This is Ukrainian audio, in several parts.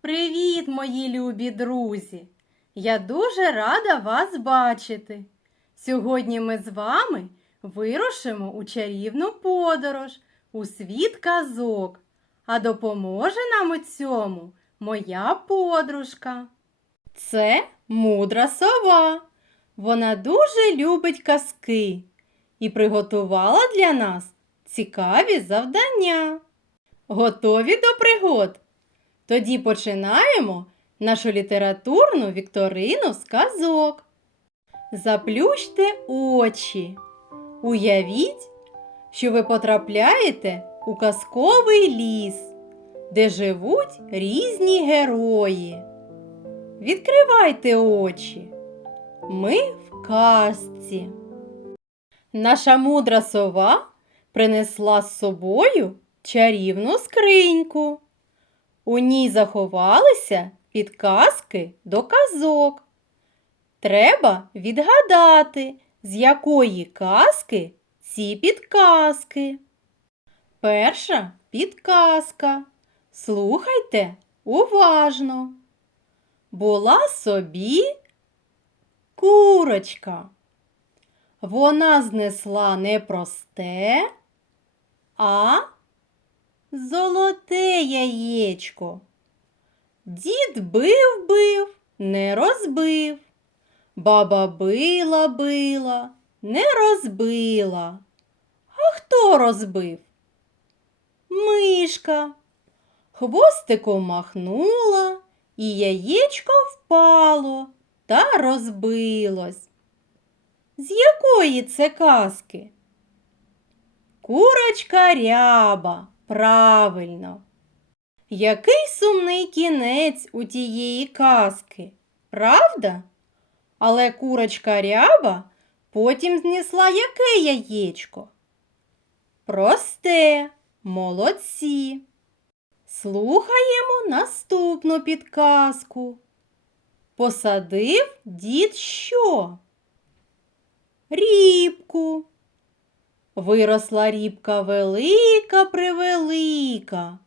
Привіт, мої любі друзі! Я дуже рада вас бачити. Сьогодні ми з вами вирушимо у чарівну подорож у світ казок, а допоможе нам у цьому моя подружка. Це мудра сова. Вона дуже любить казки і приготувала для нас цікаві завдання. Готові до пригод? Тоді починаємо нашу літературну вікторину з казок. Заплющте очі. Уявіть, що ви потрапляєте у казковий ліс, де живуть різні герої. Відкривайте очі. Ми в казці. Наша мудра сова принесла з собою чарівну скриньку. У ній заховалися підказки до казок. Треба відгадати, з якої казки ці підказки. Перша підказка. Слухайте уважно. Була собі курочка. Вона знесла не просте, а золоте яєчко. Дід бив бив, не розбив. Баба била била, не розбила. А хто розбив? Мишка. Хвостиком махнула, і яєчко впало та розбилось. З якої це казки? Курочка ряба, правильно. Який сумний кінець у тієї казки, правда? Але курочка ряба потім знесла яке яєчко? Просте, молодці. Слухаємо наступну підказку. Посадив дід що? Рібку. Виросла рібка велика превелика.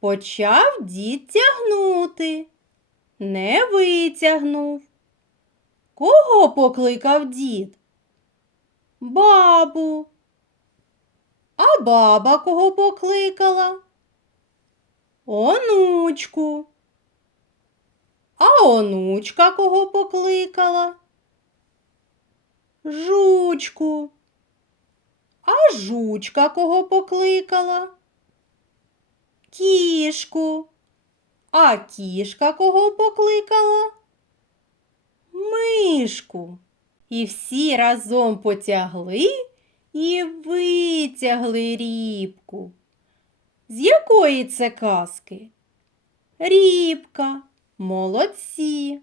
Почав дід тягнути, не витягнув. Кого покликав дід? Бабу. А баба кого покликала? Онучку. А онучка кого покликала? Жучку. А жучка кого покликала? Кішку. А кішка кого покликала? Мишку. І всі разом потягли і витягли рібку. З якої це казки? Рібка. Молодці.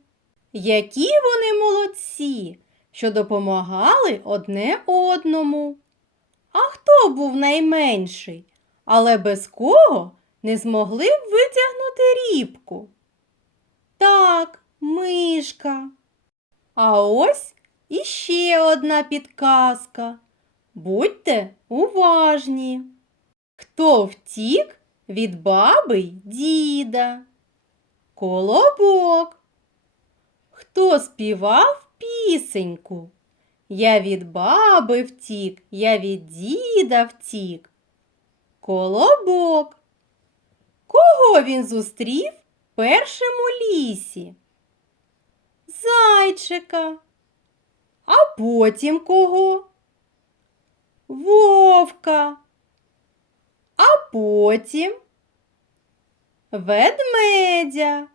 Які вони молодці, що допомагали одне одному. А хто був найменший, але без кого не змогли б витягнути рібку? Так, мишка. А ось іще одна підказка. Будьте уважні. Хто втік від баби й діда? Колобок. Хто співав пісеньку? Я від баби втік, я від діда втік. Колобок. Кого він зустрів першим у лісі? Зайчика. А потім кого? Вовка. А потім ведмедя.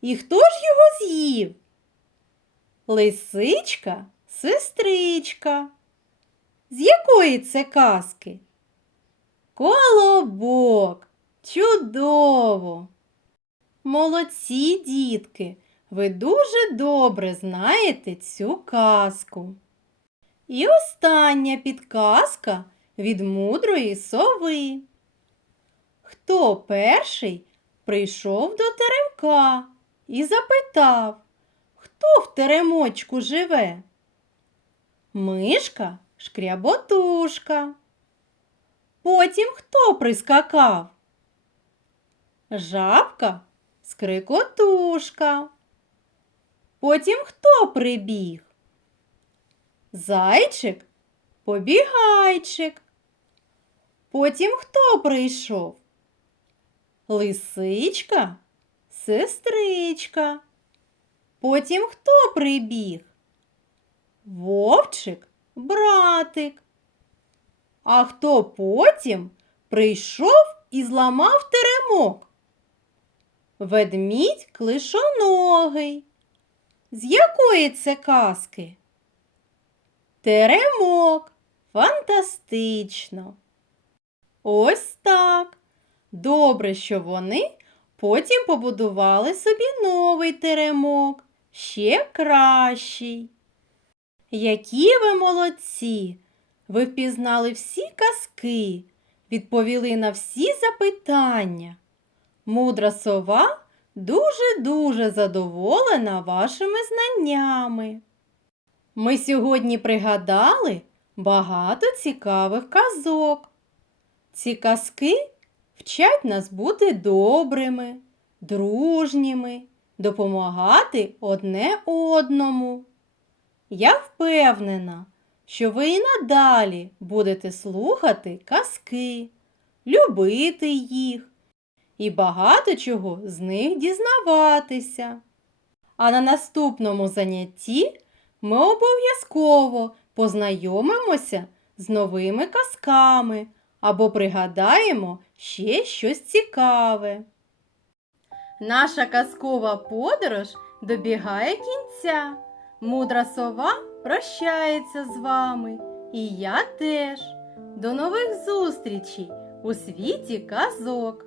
І хто ж його з'їв? Лисичка, сестричка. З якої це казки? Колобок. Чудово. Молодці, дітки, ви дуже добре знаєте цю казку. І остання підказка від мудрої сови. Хто перший прийшов до теремка і запитав, хто в теремочку живе? Мишка шкряботушка. Потім хто прискакав? жабка, скрикотушка. Потім хто прибіг? Зайчик, побігайчик. Потім хто прийшов? Лисичка, сестричка. Потім хто прибіг? Вовчик, братик. А хто потім прийшов і зламав теремок? Ведмідь клишоногий. З якої це казки? Теремок. Фантастично. Ось так. Добре, що вони потім побудували собі новий теремок, ще кращий. Які ви молодці! Ви впізнали всі казки, відповіли на всі запитання. Мудра сова дуже-дуже задоволена вашими знаннями. Ми сьогодні пригадали багато цікавих казок. Ці казки вчать нас бути добрими, дружніми, допомагати одне одному. Я впевнена, що ви і надалі будете слухати казки, любити їх і багато чого з них дізнаватися. А на наступному занятті ми обов'язково познайомимося з новими казками або пригадаємо ще щось цікаве. Наша казкова подорож добігає кінця. Мудра сова прощається з вами. І я теж. До нових зустрічей у світі казок.